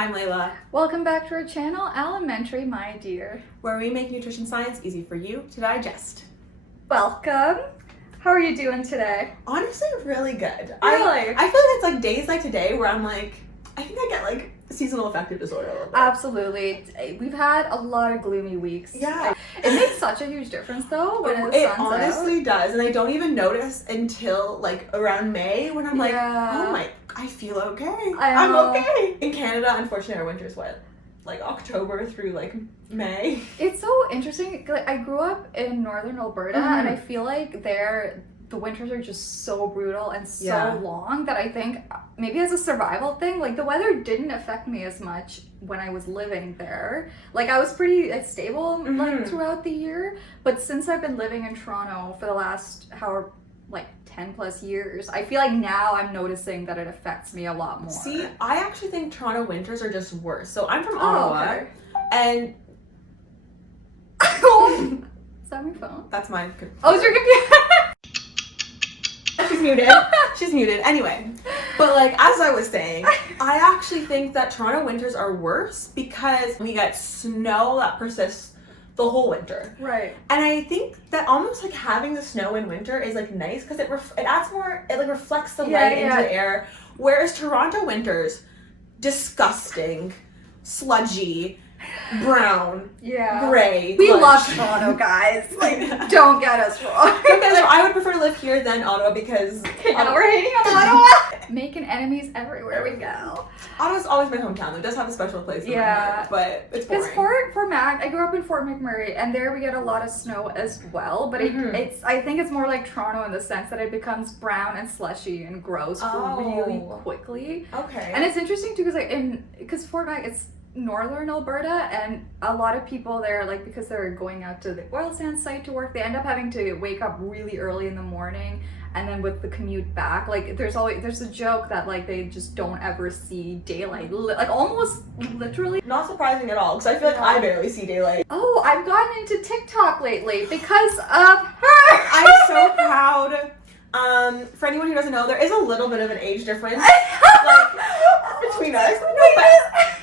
I'm Layla. Welcome back to our channel, Elementary, my dear. Where we make nutrition science easy for you to digest. Welcome. How are you doing today? Honestly, really good. Really? I feel like it's like days like today where I'm like, I think I get like seasonal affective disorder a little bit. Absolutely. We've had a lot of gloomy weeks. Yeah. It makes such a huge difference though when the It sun's honestly out. does, and I don't even notice until like around May when I'm like, Yeah. oh my, I feel okay. I I'm know. okay. In Canada, unfortunately, our winter's what? Like October through like May. It's so interesting. Like, I grew up in northern Alberta and I feel like there the winters are just so brutal and so long that I think maybe as a survival thing, like the weather didn't affect me as much when I was living there. Like I was pretty stable like throughout the year, but since I've been living in Toronto for the last 10 plus years, I feel like now I'm noticing that it affects me a lot more. See, I actually think Toronto winters are just worse. So I'm from Ottawa, and is that my phone? that's my. Oh, is your computer? She's muted. She's muted. Anyway, but like as I was saying, I actually think that Toronto winters are worse because we get snow that persists the whole winter. Right. And I think that almost like having the snow in winter is like nice because it adds more. It like reflects the light into the air. Whereas Toronto winters, disgusting, sludgy, brown, gray. We love Toronto, guys. Like, don't get us wrong. I would prefer to live here than Ottawa because we're hating on Ottawa. Making enemies everywhere we go. Ottawa's always my hometown. It does have a special place in my heart, but it's boring. Because Fort Mac, I grew up in Fort McMurray, and there we get a lot of snow as well. But I think it's more like Toronto in the sense that it becomes brown and slushy and gross really quickly. Okay. And it's interesting too because Fort Mac, it's northern Alberta, and a lot of people there, like because they're going out to the oil sands site to work, they end up having to wake up really early in the morning, and then with the commute back, like there's a joke that like they just don't ever see daylight, like almost literally. Not surprising at all because I feel like I barely see daylight. Oh, I've gotten into TikTok lately because of her. I'm so proud. For anyone who doesn't know, there is a little bit of an age difference like between us.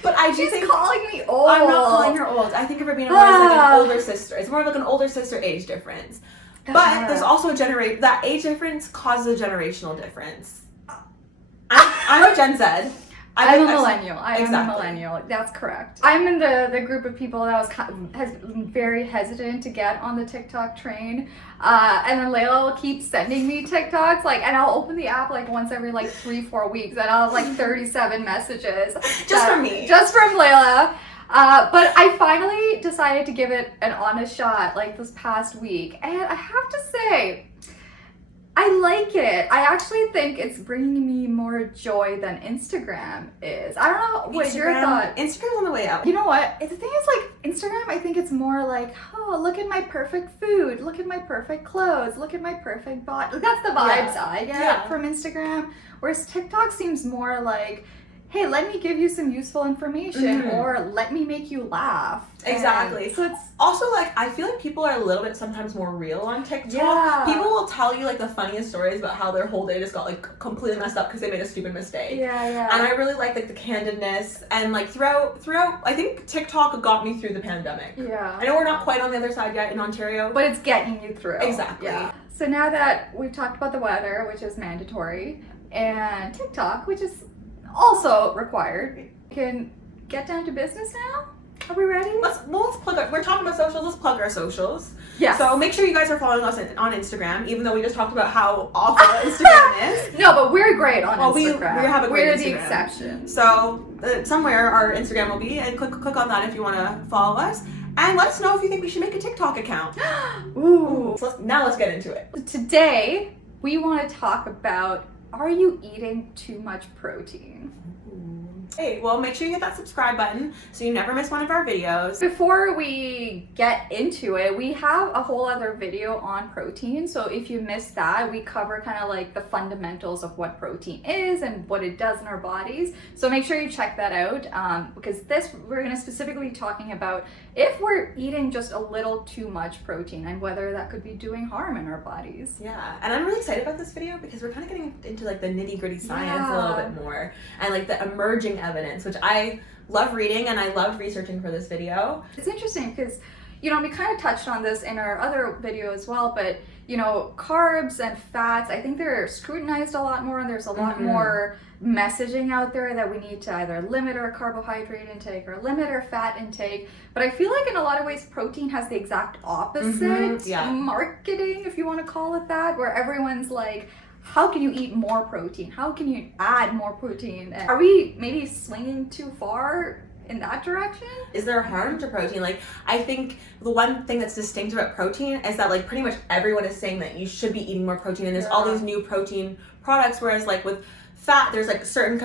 But I do think calling me old. I'm not calling her old. I think of her being more as like an older sister. It's more of like an older sister age difference. But there's also that age difference causes a generational difference. I'm a Gen Z. I'm a millennial. I'm a millennial. That's correct. I'm in the group of people that has been very hesitant to get on the TikTok train. And then Layla will keep sending me TikToks, and I'll open the app once every 3-4 weeks, and I'll have 37 messages. Just from me. Just from Layla. But I finally decided to give it an honest shot this past week. And I have to say, I like it. I actually think it's bringing me more joy than Instagram is. I don't know what your thought. Instagram's on the way out. You know what? The thing is, Instagram, I think it's more oh, look at my perfect food. Look at my perfect clothes. Look at my perfect body. That's the vibes I get from Instagram. Whereas TikTok seems more hey, let me give you some useful information or let me make you laugh. Exactly. So it's also I feel like people are a little bit sometimes more real on TikTok. Yeah. People will tell you the funniest stories about how their whole day just got completely messed up because they made a stupid mistake. Yeah. And I really like the candidness and throughout I think TikTok got me through the pandemic. Yeah. I know we're not quite on the other side yet in Ontario, but it's getting you through. Exactly. Yeah. So now that we've talked about the weather, which is mandatory, and TikTok, which is also required, we can get down to business now. Are we ready? Let's plug we're talking about socials, let's plug our socials. Yeah. So make sure you guys are following us on Instagram, even though we just talked about how awful Instagram is. No, but we're great on Instagram. We have a great We're Instagram. the exception. So somewhere our Instagram will be, and click on that if you want to follow us. And let us know if you think we should make a TikTok account. Ooh. So now let's get into it. Today, we want to talk about, are you eating too much protein? Hey, well, make sure you hit that subscribe button so you never miss one of our videos. Before we get into it, we have a whole other video on protein. So if you missed that, we cover kind of the fundamentals of what protein is and what it does in our bodies. So make sure you check that out because we're going to specifically be talking about if we're eating just a little too much protein and whether that could be doing harm in our bodies. Yeah, and I'm really excited about this video because we're kind of getting into the nitty-gritty science a little bit more and the emerging evidence, which I love reading and I loved researching for this video. It's interesting because, you know, we kind of touched on this in our other video as well, but, you know, carbs and fats, I think they're scrutinized a lot more, and there's a lot more messaging out there that we need to either limit our carbohydrate intake or limit our fat intake. But I feel like in a lot of ways protein has the exact opposite marketing, if you want to call it that, where everyone's like, how can you eat more protein? How can you add more protein? And are we maybe swinging too far in that direction? Is there harm to protein? Like, I think the one thing that's distinct about protein is that, like, pretty much everyone is saying that you should be eating more protein, and there's all these new protein products, whereas like with fat, there's like certain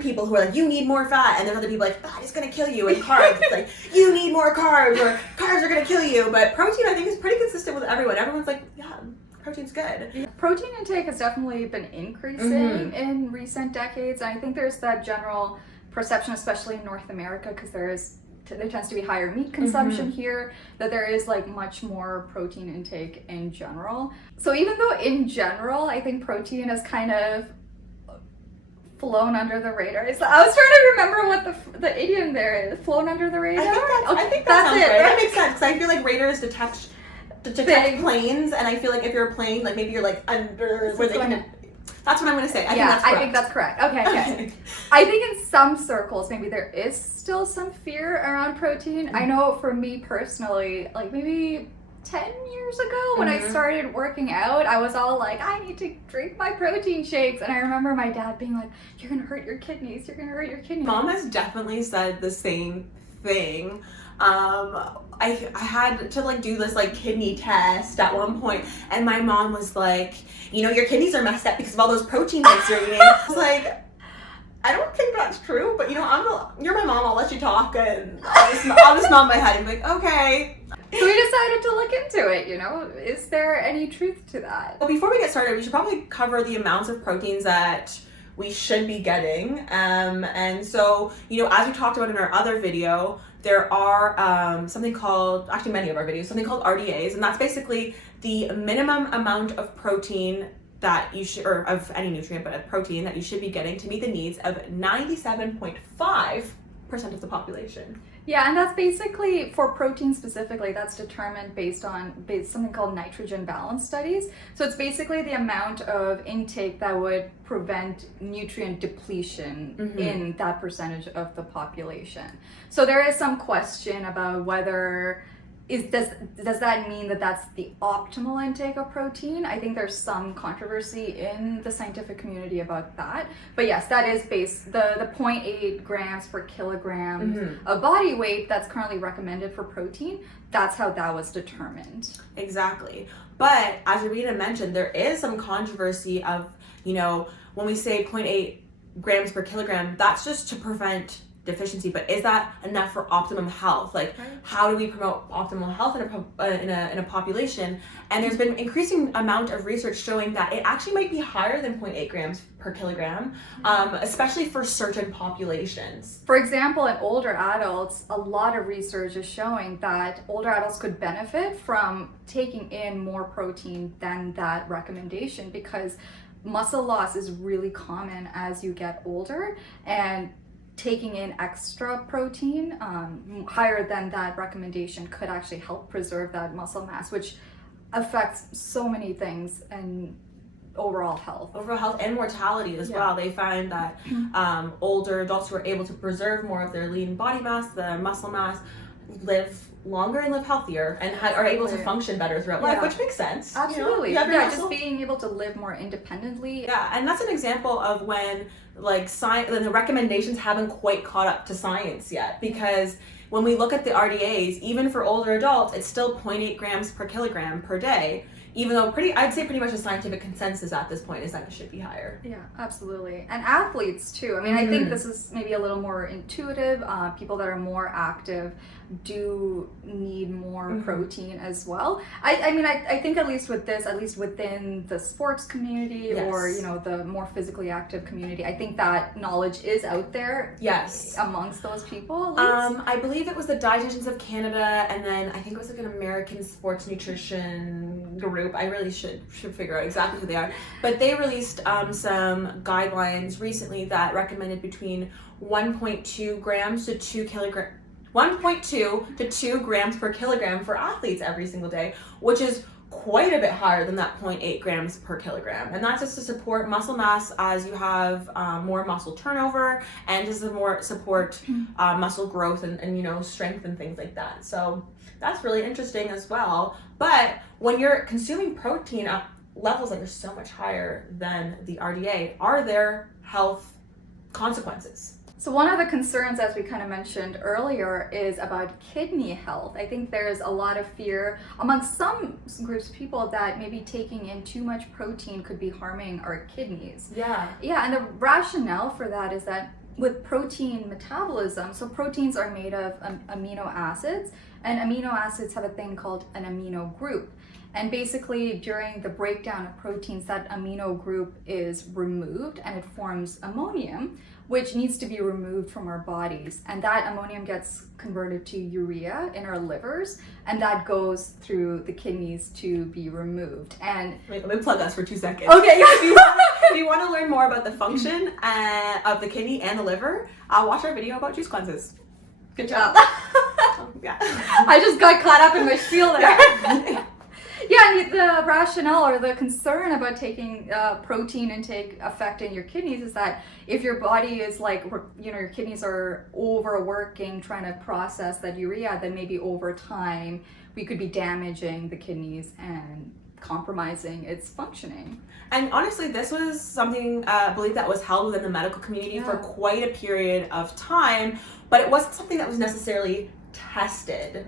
people who are like, you need more fat, and there's other people like, fat is gonna kill you, and carbs, it's like, you need more carbs, or carbs are gonna kill you. But protein, I think, is pretty consistent with everyone. Everyone's like, yeah, protein's good. Yeah. Protein intake has definitely been increasing in recent decades, and I think there's that general perception, especially in North America, because there tends to be higher meat consumption here, that there is like much more protein intake in general. So even though in general, I think protein has kind of flown under the radar. So I was trying to remember what the idiom there is. Flown under the radar? I think that's it. Right? That makes sense, because I feel like radars detect planes, and I feel like if you're a plane, like maybe you're like under where they can. That's what I'm going to say. I think that's correct. Okay. I think in some circles, maybe there is still some fear around protein. I know for me personally, like maybe 10 years ago when I started working out, I was all like, I need to drink my protein shakes. And I remember my dad being like, you're going to hurt your kidneys. You're going to hurt your kidneys. Mom has definitely said the same thing. I had to like do this like kidney test at one point, and my mom was like, you know, your kidneys are messed up because of all those protein mix you're eating. I was like, I don't think that's true, but you know, you're my mom, I'll let you talk, and I'll just nod my head and be like, okay. So we decided to look into it, you know? Is there any truth to that? Well, before we get started, we should probably cover the amounts of proteins that we should be getting. And so, you know, as we talked about in our other video, there are something called, actually many of our videos, something called RDAs, and that's basically the minimum amount of protein that you should, or of any nutrient, but of protein that you should be getting to meet the needs of 97.5% of the population. Yeah, and that's basically, for protein specifically, that's determined based on something called nitrogen balance studies. So it's basically the amount of intake that would prevent nutrient depletion in that percentage of the population. So there is some question about whether does that mean that that's the optimal intake of protein? I think there's some controversy in the scientific community about that. But yes, that is the 0.8 grams per kilogram of body weight that's currently recommended for protein. That's how that was determined. Exactly. But as Rita mentioned, there is some controversy of, you know, when we say 0.8 grams per kilogram, that's just to prevent deficiency, but is that enough for optimum health? Like, how do we promote optimal health in a population? And there's been increasing amount of research showing that it actually might be higher than 0.8 grams per kilogram, especially for certain populations. For example, in older adults, a lot of research is showing that older adults could benefit from taking in more protein than that recommendation, because muscle loss is really common as you get older, and taking in extra protein higher than that recommendation could actually help preserve that muscle mass, which affects so many things and overall health and mortality as well. They find that older adults who are able to preserve more of their lean body mass, the muscle mass, live longer and live healthier and are able to function better throughout life, which makes sense. Absolutely. You know? Just being able to live more independently. Yeah, and that's an example of when like science, the recommendations haven't quite caught up to science yet, because when we look at the RDAs, even for older adults, it's still 0.8 grams per kilogram per day, even though I'd say pretty much the scientific consensus at this point is that it should be higher. Yeah, absolutely. And athletes too. I mean, I think this is maybe a little more intuitive. People that are more active do need more protein as well. I mean, I think at least with this, at least within the sports community or, you know, the more physically active community, I think that knowledge is out there amongst those people. I believe it was the Dietitians of Canada, and then I think it was like an American Sports Nutrition group. I really should figure out exactly who they are. But they released some guidelines recently that recommended between 1.2 grams to 2 kilograms. 1.2 to 2 grams per kilogram for athletes every single day, which is quite a bit higher than that 0.8 grams per kilogram. And that's just to support muscle mass as you have more muscle turnover, and just to more support muscle growth and you know, strength and things like that. So that's really interesting as well. But when you're consuming protein at levels that are so much higher than the RDA, are there health consequences? So one of the concerns, as we kind of mentioned earlier, is about kidney health. I think there's a lot of fear among some groups of people that maybe taking in too much protein could be harming our kidneys. Yeah. Yeah, and the rationale for that is that with protein metabolism, so proteins are made of amino acids, and amino acids have a thing called an amino group. And basically, during the breakdown of proteins, that amino group is removed and it forms ammonium, which needs to be removed from our bodies. And that ammonium gets converted to urea in our livers, and that goes through the kidneys to be removed. And wait, let me plug us for 2 seconds. Okay, yeah. If you want to learn more about the function of the kidney and the liver, watch our video about juice cleanses. Good job. Yeah. I just got caught up in my spiel there. Yeah. Yeah, and the rationale or the concern about taking protein intake affecting your kidneys is that if your body is like, you know, your kidneys are overworking trying to process that urea, then maybe over time we could be damaging the kidneys and compromising its functioning. And honestly, this was something I believe that was held within the medical community for quite a period of time, but it wasn't something that was necessarily tested.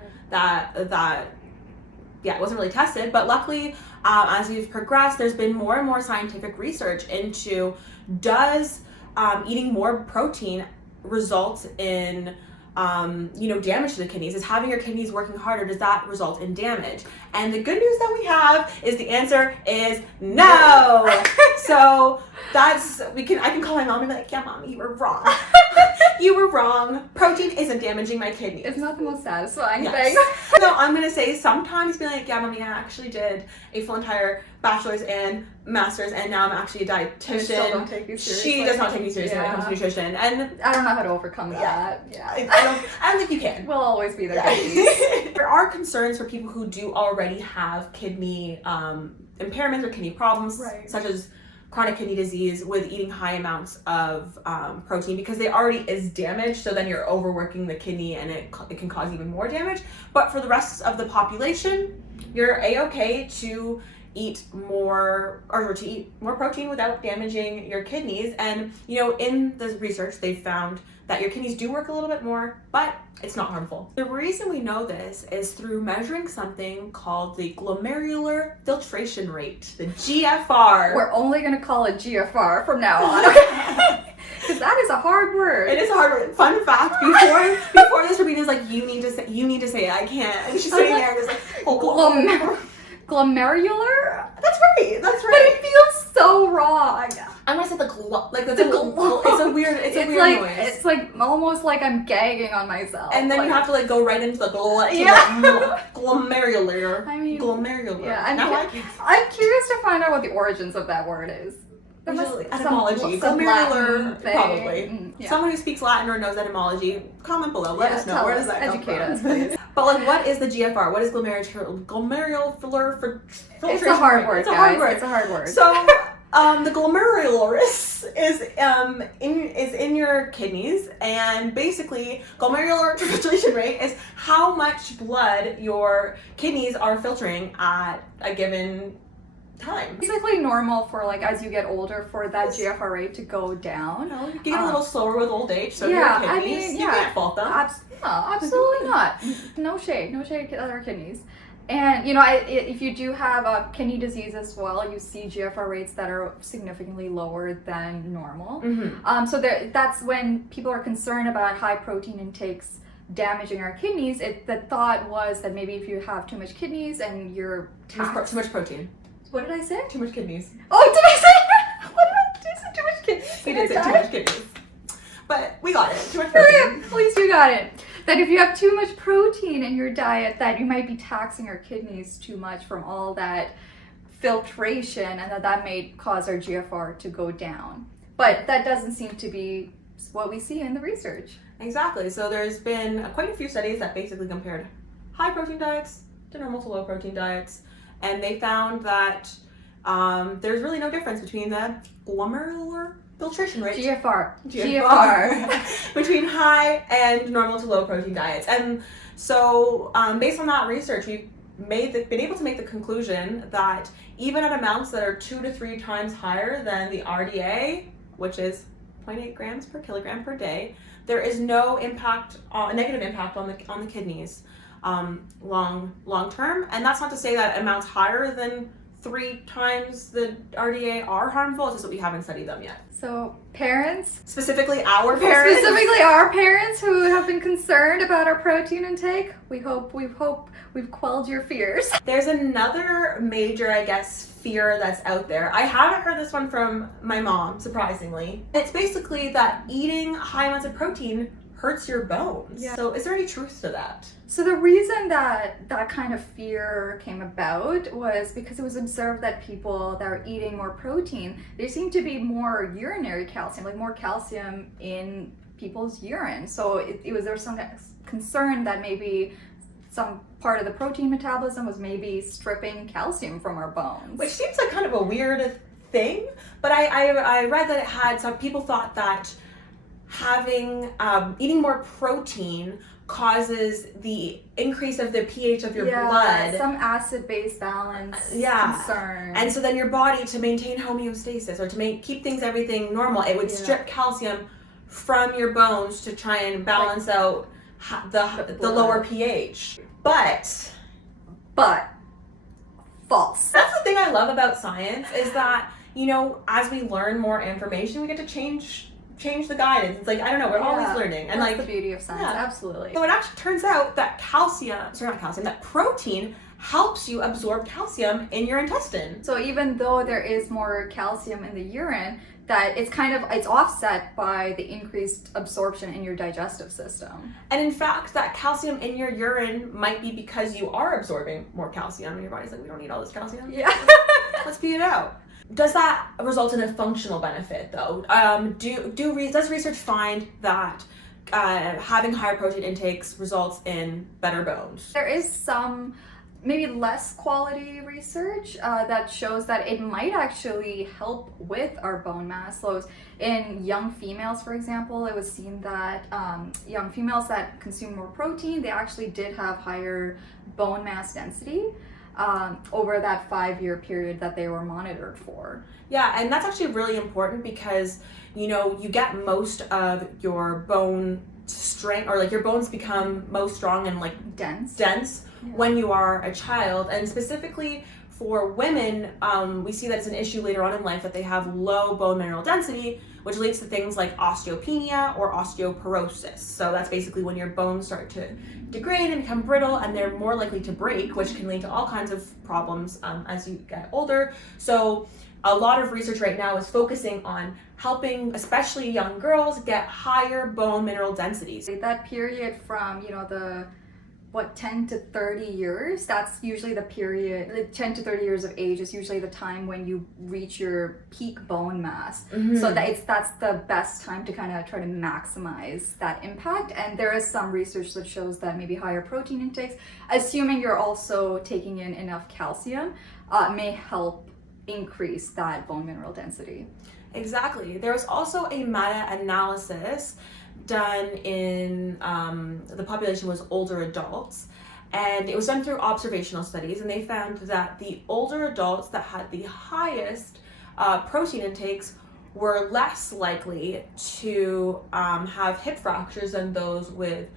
It wasn't really tested, but luckily, as we've progressed, there's been more and more scientific research into does eating more protein result in damage to the kidneys? Is having your kidneys working harder, does that result in damage? And the good news that we have is the answer is no. So I can call my mom and be like, yeah, Mom, you were wrong. You were wrong. Protein isn't damaging my kidneys. It's not the most satisfying thing. No, I'm going to say sometimes be like, yeah, Mommy, I actually did a full entire bachelor's and master's, and now I'm actually a dietitian. Still don't take you seriously. She does not take me seriously when it comes to nutrition. And I don't know how to overcome that. Yeah. I don't think you can. We'll always be there, babies. There are concerns for people who do already have kidney impairments or kidney problems, such as chronic kidney disease, with eating high amounts of protein, because they already is damaged, so then you're overworking the kidney and it can cause even more damage. But for the rest of the population, you're a-okay to eat more protein without damaging your kidneys. And in the research they found that your kidneys do work a little bit more, but it's not harmful. The reason we know this is through measuring something called the glomerular filtration rate, the GFR. We're only going to call it GFR from now on, okay? Because that is a hard word. It is a hard word. Fun fact, before this, Rabina's like, you need to say it, I can't. And she's sitting there and just like, glomerular? That's right. But it feels so wrong. I'm gonna say it's a weird noise. It's like almost like I'm gagging on myself. And then you have to go right into the glomerular. I mean, glomerular. Yeah, I'm curious to find out what the origins of that word is. Etymology. Glomerular, probably. Yeah. Someone who speaks Latin or knows etymology, comment below. Let us know. Where does that come from? Educate us, please. But what is the GFR? What is glomerular filtration? It's a hard word, guys. It's a hard word. So the glomerulus is in your kidneys, and basically glomerular filtration rate is how much blood your kidneys are filtering at a given time. Basically normal for as you get older for that GFR rate to go down. You get a little slower with old age, so your kidneys, you can't fault them. Absolutely not. No shade to other kidneys. And if you do have kidney disease as well, you see GFR rates that are significantly lower than normal. Mm-hmm. So that's when people are concerned about high protein intakes damaging our kidneys. The thought was that maybe if you have too much kidneys and you're too much protein. What did I say? Too much kidneys. Oh, did I say? What did I say? Too much kidneys. You did say too much kidneys. But we got it. Too much protein. At least you got it. that if you have too much protein in your diet, that you might be taxing our kidneys too much from all that filtration, and that may cause our GFR to go down. But that doesn't seem to be what we see in the research. Exactly. So there's been quite a few studies that basically compared high protein diets to normal to low protein diets, and they found that there's really no difference between the glomerular filtration rate, GFR between high and normal to low protein diets. And so based on that research, we've been able to make the conclusion that even at amounts that are 2 to 3 times higher than the RDA, which is 0.8 grams per kilogram per day, there is no impact, negative impact on the kidneys long term. And that's not to say that amounts higher than 3 times the RDA are harmful. It's just that we haven't studied them yet. So parents, specifically our parents who have been concerned about our protein intake, we hope we've quelled your fears. There's another major, I guess, fear that's out there. I haven't heard this one from my mom, surprisingly. It's basically that eating high amounts of protein hurts your bones. Yeah. So is there any truth to that? So the reason that kind of fear came about was because it was observed that people that are eating more protein, there seemed to be more urinary calcium, like more calcium in people's urine. So there was some concern that maybe some part of the protein metabolism was maybe stripping calcium from our bones. Which seems like kind of a weird thing, but I read that it had some people thought that having eating more protein causes the increase of the pH of your blood. Some acid-base balance concern. And so then your body, to maintain homeostasis or to keep everything normal, it would strip calcium from your bones to try and balance out the lower pH. But false. That's the thing I love about science, is that, as we learn more information, we get to change the guidance. It's like, I don't know, we're always learning. And that's the beauty of science, absolutely. So it actually turns out that that protein helps you absorb calcium in your intestine. So even though there is more calcium in the urine, that it's offset by the increased absorption in your digestive system. And in fact, that calcium in your urine might be because you are absorbing more calcium, and your body's like, we don't need all this calcium. Yeah. Let's pee it out. Does that result in a functional benefit, though? Does research find that having higher protein intakes results in better bones? There is some maybe less quality research that shows that it might actually help with our bone mass. So in young females, for example, it was seen that young females that consume more protein, they actually did have higher bone mass density over that 5-year period that they were monitored for. Yeah, and that's actually really important because, you get most of your bone strength, or like your bones become most strong and like dense when you are a child. And specifically for women, we see that it's an issue later on in life that they have low bone mineral density, which leads to things like osteopenia or osteoporosis. So that's basically when your bones start to degrade and become brittle, and they're more likely to break, which can lead to all kinds of problems as you get older. So a lot of research right now is focusing on helping especially young girls get higher bone mineral densities. That period from, 10 to 30 years, that's usually the period, the 10 to 30 years of age is usually the time when you reach your peak bone mass. Mm-hmm. So that's the best time to kind of try to maximize that impact. And there is some research that shows that maybe higher protein intakes, assuming you're also taking in enough calcium, may help increase that bone mineral density. Exactly. There was also a meta-analysis done in the population was older adults, and it was done through observational studies, and they found that the older adults that had the highest protein intakes were less likely to have hip fractures than those with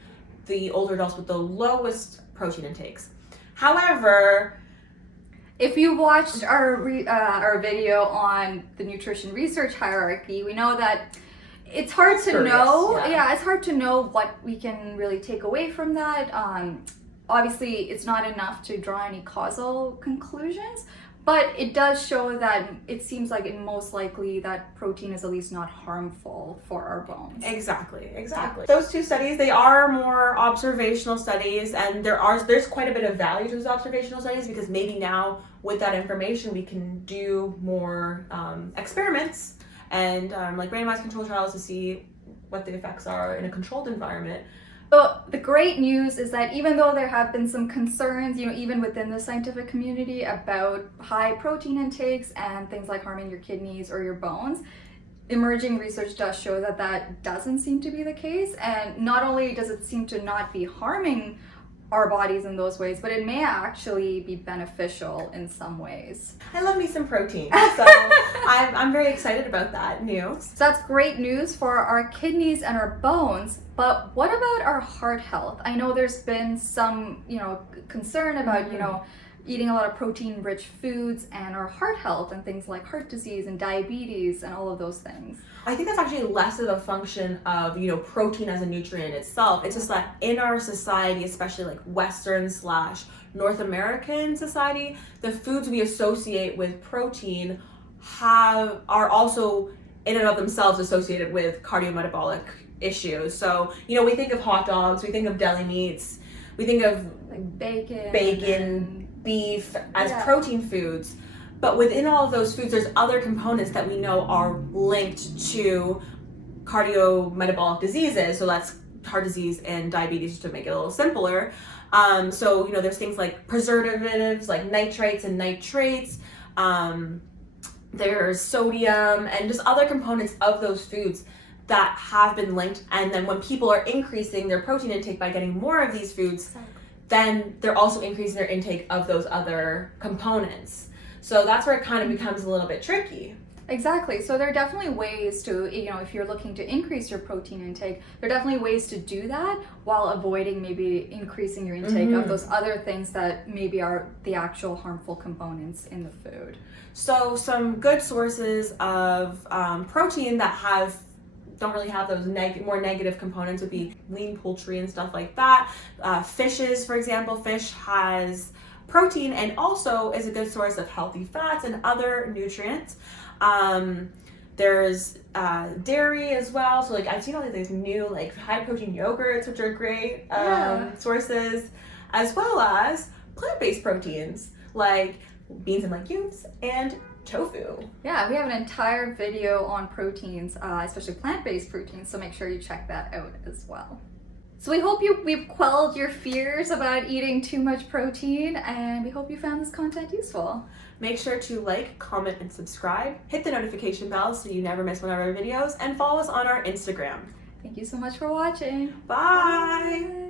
the older adults with the lowest protein intakes. However, if you watched our video on the nutrition research hierarchy, we know that it's hard to know. Yeah, it's hard to know what we can really take away from that. Obviously, it's not enough to draw any causal conclusions, But it does show that it seems like it most likely that protein is at least not harmful for our bones. Exactly. Those two studies, they are more observational studies, and there's quite a bit of value to those observational studies, because maybe now with that information we can do more experiments and like randomized control trials to see what the effects are in a controlled environment. So the great news is that even though there have been some concerns, even within the scientific community about high protein intakes and things like harming your kidneys or your bones, emerging research does show that that doesn't seem to be the case. And not only does it seem to not be harming our bodies in those ways, but it may actually be beneficial in some ways. I love me some protein, so I'm very excited about that news. So that's great news for our kidneys and our bones, but what about our heart health? I know there's been some, concern about, eating a lot of protein-rich foods and our heart health and things like heart disease and diabetes and all of those things. I think that's actually less of a function of, protein as a nutrient itself. It's just that in our society, especially like Western/North American society, the foods we associate with protein are also in and of themselves associated with cardiometabolic issues. So, we think of hot dogs, we think of deli meats, we think of like bacon, beef as protein foods, but within all of those foods there's other components that we know are linked to cardiometabolic diseases. So that's heart disease and diabetes, just to make it a little simpler. So there's things like preservatives like nitrites and nitrates, there's sodium and just other components of those foods that have been linked. And then when people are increasing their protein intake by getting more of these foods, then they're also increasing their intake of those other components. So that's where it kind of becomes a little bit tricky. Exactly. So there are definitely ways to, if you're looking to increase your protein intake, there are definitely ways to do that while avoiding maybe increasing your intake of those other things that maybe are the actual harmful components in the food. So some good sources of protein that don't really have those more negative components would be lean poultry and stuff like that. Fishes, for example, fish has protein and also is a good source of healthy fats and other nutrients. There's dairy as well. So I've seen all these new high protein yogurts, which are great sources, as well as plant-based proteins like beans and legumes and tofu. Yeah, we have an entire video on proteins, especially plant-based proteins, so make sure you check that out as well. So we hope we've quelled your fears about eating too much protein, and we hope you found this content useful. Make sure to like, comment, and subscribe. Hit the notification bell so you never miss one of our videos, and follow us on our Instagram. Thank you so much for watching. Bye!